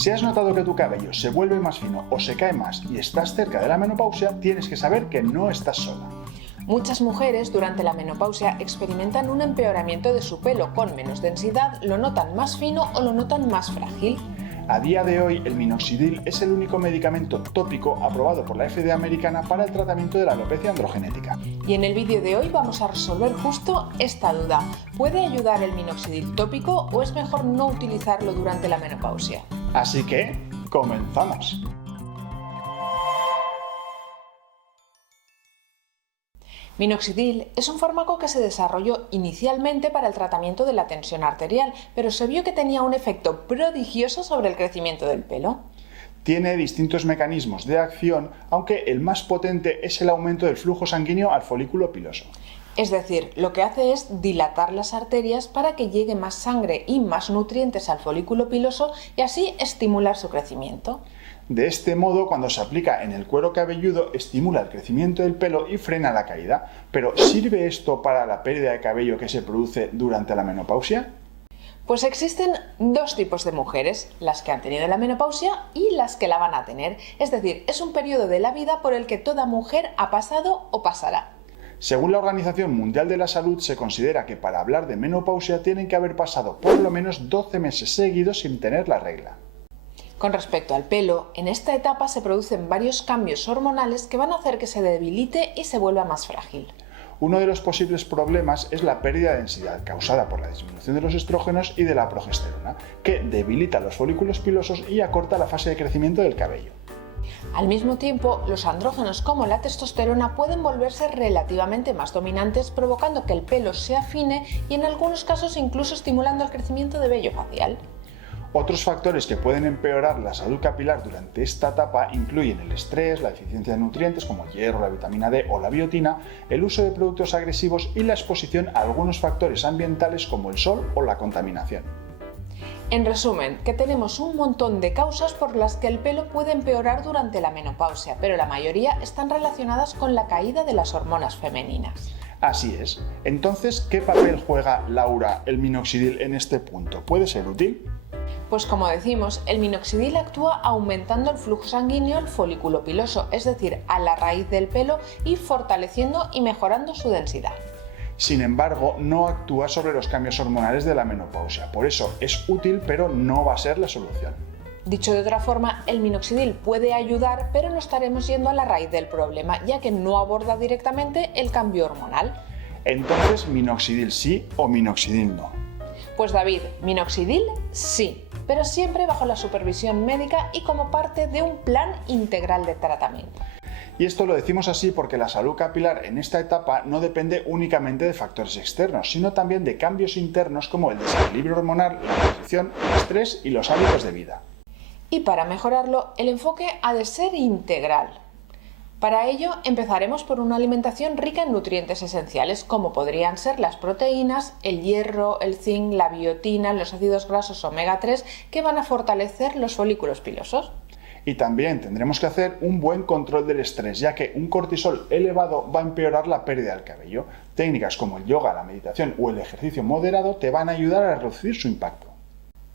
Si has notado que tu cabello se vuelve más fino o se cae más y estás cerca de la menopausia, tienes que saber que no estás sola. Muchas mujeres durante la menopausia experimentan un empeoramiento de su pelo con menos densidad, lo notan más fino o lo notan más frágil. A día de hoy, el minoxidil es el único medicamento tópico aprobado por la FDA americana para el tratamiento de la alopecia androgenética. Y en el vídeo de hoy vamos a resolver justo esta duda. ¿Puede ayudar el minoxidil tópico o es mejor no utilizarlo durante la menopausia? Así que, ¡comenzamos! Minoxidil es un fármaco que se desarrolló inicialmente para el tratamiento de la tensión arterial, pero se vio que tenía un efecto prodigioso sobre el crecimiento del pelo. Tiene distintos mecanismos de acción, aunque el más potente es el aumento del flujo sanguíneo al folículo piloso. Es decir, lo que hace es dilatar las arterias para que llegue más sangre y más nutrientes al folículo piloso y así estimular su crecimiento. De este modo, cuando se aplica en el cuero cabelludo, estimula el crecimiento del pelo y frena la caída. Pero, ¿sirve esto para la pérdida de cabello que se produce durante la menopausia? Pues existen dos tipos de mujeres, las que han tenido la menopausia y las que la van a tener. Es decir, es un periodo de la vida por el que toda mujer ha pasado o pasará. Según la Organización Mundial de la Salud, se considera que para hablar de menopausia tienen que haber pasado por lo menos 12 meses seguidos sin tener la regla. Con respecto al pelo, en esta etapa se producen varios cambios hormonales que van a hacer que se debilite y se vuelva más frágil. Uno de los posibles problemas es la pérdida de densidad causada por la disminución de los estrógenos y de la progesterona, que debilita los folículos pilosos y acorta la fase de crecimiento del cabello. Al mismo tiempo, los andrógenos como la testosterona pueden volverse relativamente más dominantes, provocando que el pelo se afine y en algunos casos incluso estimulando el crecimiento de vello facial. Otros factores que pueden empeorar la salud capilar durante esta etapa incluyen el estrés, la deficiencia de nutrientes como el hierro, la vitamina D o la biotina, el uso de productos agresivos y la exposición a algunos factores ambientales como el sol o la contaminación. En resumen, que tenemos un montón de causas por las que el pelo puede empeorar durante la menopausia, pero la mayoría están relacionadas con la caída de las hormonas femeninas. Así es. Entonces, ¿qué papel juega, Laura, el minoxidil en este punto? ¿Puede ser útil? Pues como decimos, el minoxidil actúa aumentando el flujo sanguíneo al folículo piloso, es decir, a la raíz del pelo y fortaleciendo y mejorando su densidad. Sin embargo, no actúa sobre los cambios hormonales de la menopausia, por eso es útil pero no va a ser la solución. Dicho de otra forma, el minoxidil puede ayudar, pero no estaremos yendo a la raíz del problema, ya que no aborda directamente el cambio hormonal. Entonces, ¿minoxidil sí o minoxidil no? Pues David, minoxidil sí, pero siempre bajo la supervisión médica y como parte de un plan integral de tratamiento. Y esto lo decimos así porque la salud capilar en esta etapa no depende únicamente de factores externos, sino también de cambios internos como el desequilibrio hormonal, la nutrición, el estrés y los hábitos de vida. Y para mejorarlo, el enfoque ha de ser integral. Para ello, empezaremos por una alimentación rica en nutrientes esenciales, como podrían ser las proteínas, el hierro, el zinc, la biotina, los ácidos grasos omega 3, que van a fortalecer los folículos pilosos. Y también tendremos que hacer un buen control del estrés, ya que un cortisol elevado va a empeorar la pérdida del cabello. Técnicas como el yoga, la meditación o el ejercicio moderado te van a ayudar a reducir su impacto.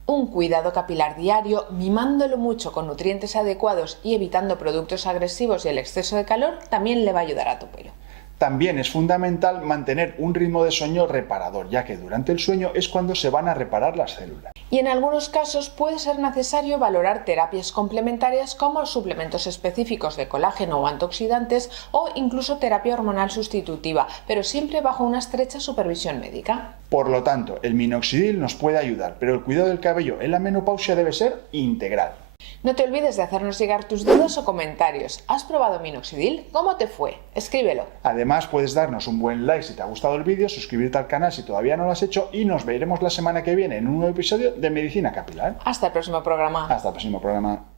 Un cuidado capilar diario, mimándolo mucho con nutrientes adecuados y evitando productos agresivos y el exceso de calor, también le va a ayudar a tu pelo. También es fundamental mantener un ritmo de sueño reparador, ya que durante el sueño es cuando se van a reparar las células. Y en algunos casos puede ser necesario valorar terapias complementarias como suplementos específicos de colágeno o antioxidantes o incluso terapia hormonal sustitutiva, pero siempre bajo una estrecha supervisión médica. Por lo tanto, el minoxidil nos puede ayudar, pero el cuidado del cabello en la menopausia debe ser integral. No te olvides de hacernos llegar tus dudas o comentarios. ¿Has probado minoxidil? ¿Cómo te fue? Escríbelo. Además, puedes darnos un buen like si te ha gustado el vídeo, suscribirte al canal si todavía no lo has hecho y nos veremos la semana que viene en un nuevo episodio de Medicina Capilar. Hasta el próximo programa. Hasta el próximo programa.